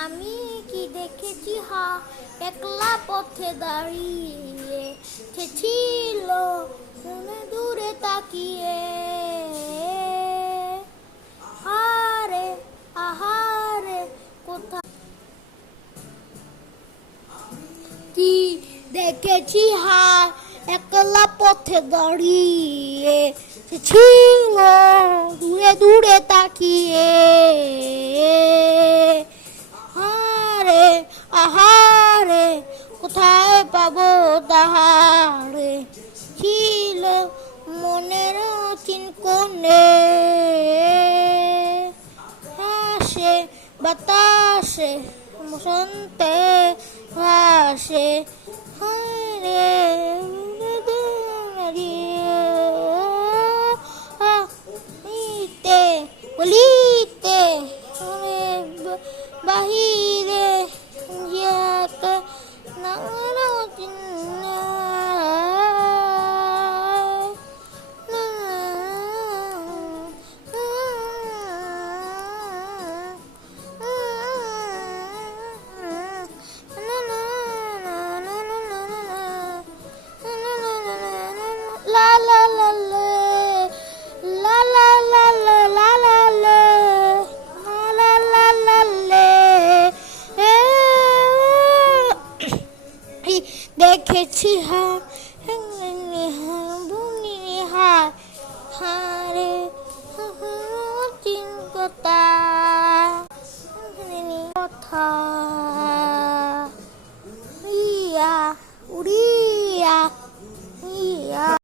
আমি কি দেখেছি একলা পথে দাঁড়িয়ে সে ছিল মনে দূরে তাকিয়ে হারে আহারে কোথা কি দেখেছি একলা পথে দাঁড়িয়ে সে ছিল দূরে দূরে তাকিয়ে হারে আহারে কোথায় পাবো তাহারে ছিল মনের চিনকোণে হাসে বাতাসে বসন্তে ভাসে হারে বলিতে বাহিরে la la la la la la la la la la la la la la la দেখেছি